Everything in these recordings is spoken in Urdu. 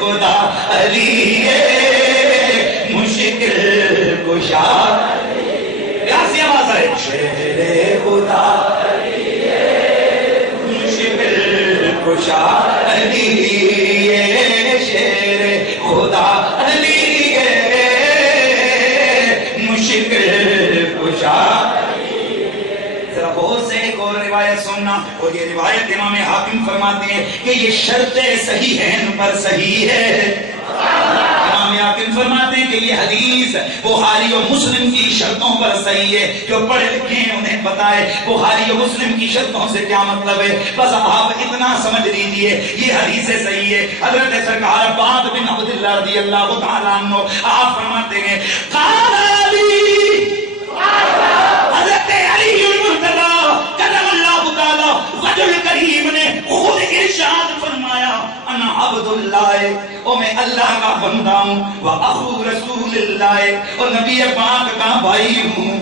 خدا علی مشکل کشا. پیاسی آواز ہے. شیر خدا مشکل کشا علی شیر خدا علی مشکل کشا. ذرا غور سے ایک اور روایت سننا. اور یہ روایت امام حاکم فرماتے ہیں کہ یہ شرط صحیحین پر صحیح ہے. امام حاکم فرماتے ہیں کہ یہ حدیث بخاری اور مسلم کی شرطوں پر صحیح ہے. جو پڑھے لکھے ہیں انہیں پتہ ہے بخاری اور مسلم کی شرطوں سے کیا مطلب ہے. بس آپ اتنا سمجھ لیجئے یہ حدیث صحیح ہے. حضرت سرکار عباد بن عبداللہ رضی اللہ تعالیٰ عنہ آپ فرماتے ہیں قال علی، حضرت علی المرتضی کرم اللہ تعالی وجہ الکریم نے خود ارشاد فرمایا انا عبداللہ، اور میں اللہ کا بندہ ہوں، وَأَخُو رسول اللہ، اور نبی پاک کا بھائی ہوں،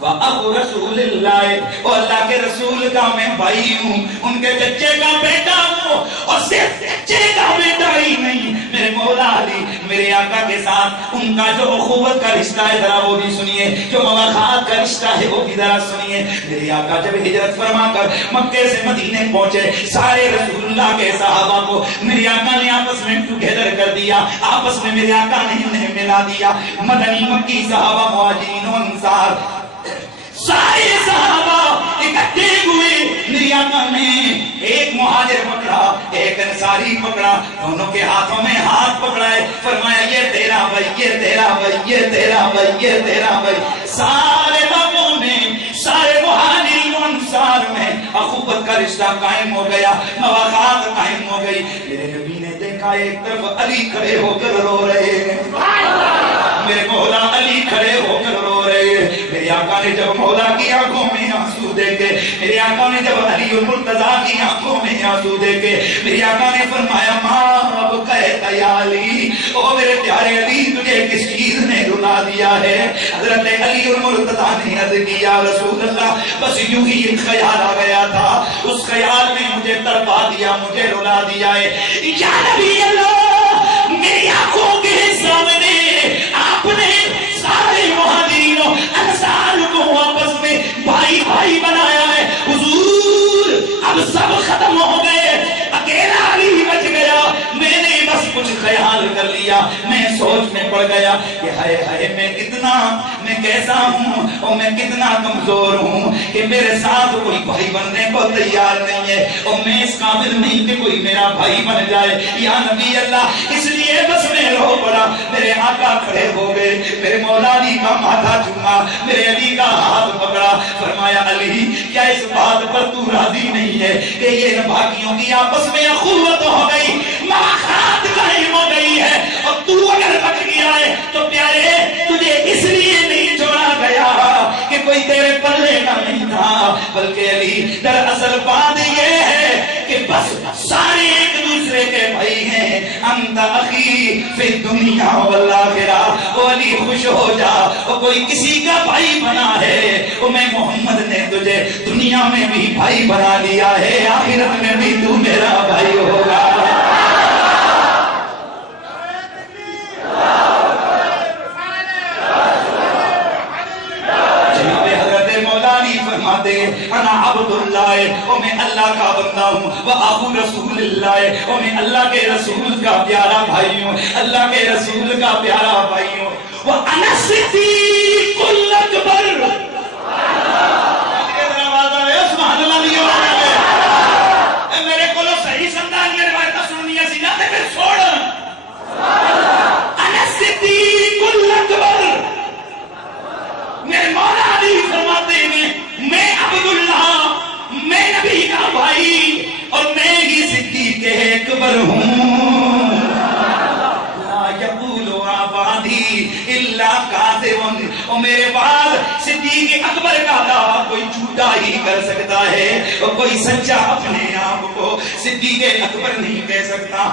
وَأَخُو رسول اللہ، اور اللہ کے رسول کا میں بھائی ہوں، ان کے چچے کا بیٹا ہوں، اور صرف چچے کا بیٹا ہی نہیں، میرے مولا علی میرے آقا کے ساتھ ان کا جو اخوت کا رشتہ ہے ذرا وہ بھی سنیے، جو مواخات کا رشتہ ہے وہ بھی ذرا سنیے. میرے آقا جب ہجرت فرما کر مکے سے مدینے پہنچے سارے رسول اللہ کے صحابہ کو میرے آقا نے آپس میں ٹوگیدر کر دیا، آپس میں میرے آقا نے انہیں ملا دیا. مدنی مکی صحابہ مہاجرین و انصار سارے صحابہ اکٹھے ہوئے. میرے آقا نے ایک مہاجر پکڑا ایک انصاری پکڑا، دونوں کے ہاتھوں میں ہاتھ پکڑائے، فرمایا یہ تیرا بھائی، یہ تیرا بھائی، یہ تیرا بھائی، یہ تیرا بھائی. سارے لوگوں میں سارے مہاجرین و انصار میں اخوت کا رشتہ قائم ہو گیا، مواخات قائم ہو گئی. میرے نبی نے دیکھا ایک طرف علی کھڑے ہو کر رو رہے ہیں، میرے مولا علی کھڑے ہو کر رو رہے ہیں. میرے آقا نے جب مولا کی آنکھوں میں آنسو دیکھے، میرے آقا نے جب علی المرتضیٰ کی آنکھوں میں آنسو دیکھے، میرے آقا نے فرمایا ماں اب کہتا یا علی، او میرے پیارے علی تجھے کس چیز نے رلا دیا ہے؟ حضرت علی المرتضیٰ نے عرض کیا رسول اللہ بس یوں ہی ایک خیال آ گیا تھا، اس خیال نے مجھے تڑپا دیا، مجھے رلا دیا ہے. یا نبی اللہ میری آنکھوں کے سامنے آپ نے سارے مہاجرین و انصار کو آپس میں بھائی بھائی بنایا ہے. حضور اب سب ختم ہو گئے، اکیلا علی بچ گیا. میں نے بس کچھ خیال کر لیا، میں سوچ میں پڑ گیا کہ ہائے ہائے میں کیسا ہوں اور میں کتنا کمزور ہوں کہ میرے ساتھ کوئی بھائی بننے کو تیار نہیں ہے، اور میں اس قابل نہیں کہ کوئی میرا بھائی بن جائے. یا نبی اللہ اس لیے بس میں رو پڑا. میرے آقا کھڑے ہو گئے، میرے مولا علی کا ماتھا چوما، میرے علی کا ہاتھ پکڑا، فرمایا علی کیا اس بات پر تو راضی نہیں ہے کہ یہ بھائیوں کی آپس میں اخوت ہو گئی، مواخات قائم ہو گئی ہے، اور تو اگر بچ گیا ہے تو پیارے تجھے اس لیے نہیں چھوڑا گیا کہ کوئی تیرے پلے کا نہیں تھا، بلکہ علی دراصل بات یہ ہے کہ بس سارے ایک دوسرے کے بھائی ہیں. انت اخی فی الدنیا والآخرہ، او علی خوش ہو جا، اور کوئی کسی کا بھائی بنا ہے، اور میں محمد نے تجھے دنیا میں بھی بھائی بنا لیا ہے، آخرت میں بھی تو میرا بھائی ہوگا. انا عبداللہ، اور میں اللہ کا بندہ ہوں، وَأَخُو رسول اللہ، اور میں اللہ کے رسول کا پیارا بھائی ہوں، اللہ کے رسول کا پیارا بھائی ہوں. وَأَنَا الصِّدِّيقُ الْأَكْبَرُ. سبحان اللہ نہیں ہو رہا ہے میرے کو صحیح سمجھا یہ روایت سننی ہے سینا تے پھر چھوڑ. انا الصدیق الاکبر، میرے مولا علی فرماتے ہیں میں عبداللہ، میں نبی کا بھائی، اور میں ہی صدیق اکبر ہوں. لا یقول عبادی الا کاذب، اور میرے بعد صدیق اکبر کا دعویٰ کوئی جھوٹا ہی کر سکتا ہے، اور کوئی سچا اپنے آپ کو صدیق اکبر نہیں کہہ سکتا.